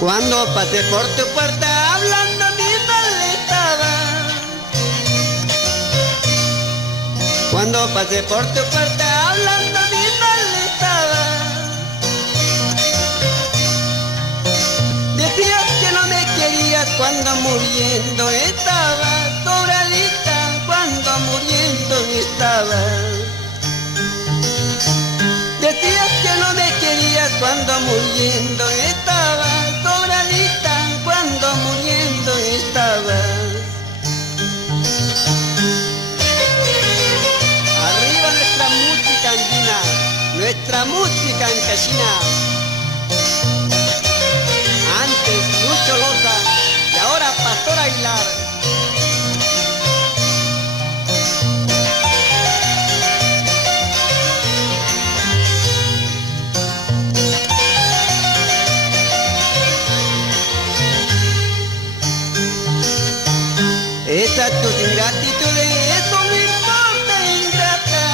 Cuando pasé por tu puerta hablando mi mal estaba. Cuando pasé por tu puerta hablando mi mal estaba. Decías que no me querías cuando muriendo estaba. Doradita, cuando muriendo estaba. Decías que no me querías cuando muriendo estaba. Doradita, cuando muriendo estaba. Arriba nuestra música andina, nuestra música ancashina. Antes Lucho Loza y ahora Pastor Aguilar. Esas tus ingratitudes, eso me importa, ingrata.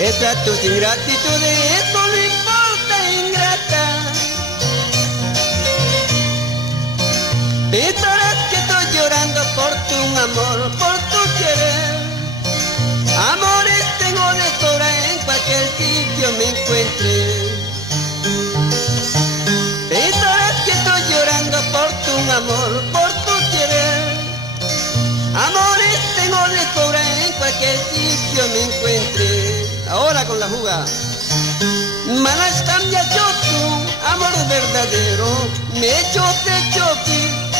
Esas tus ingratitudes, eso me importa, ingrata. Pensarás que estoy llorando por tu amor, por tu querer. Amores tengo de sobra en cualquier sitio me encuentre. Pensarás que estoy llorando por tu amor, por tu querer. Amores tengo de sobra en cualquier sitio me encuentre. Ahora con la juga. Malas cambia yo tu amor verdadero. Me echo de choque,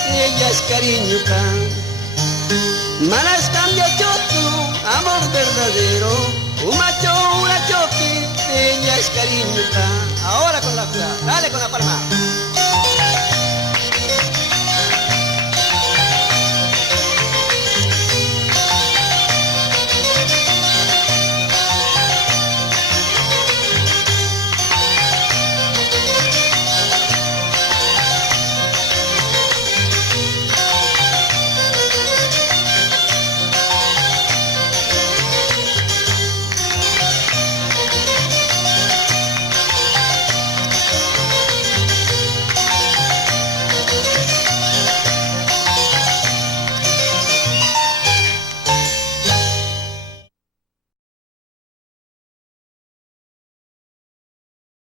ella es cariño can. Malas cambia yo tu amor verdadero. Un macho, una choque, ella es cariño can. Ahora con la juga. Dale con la palma.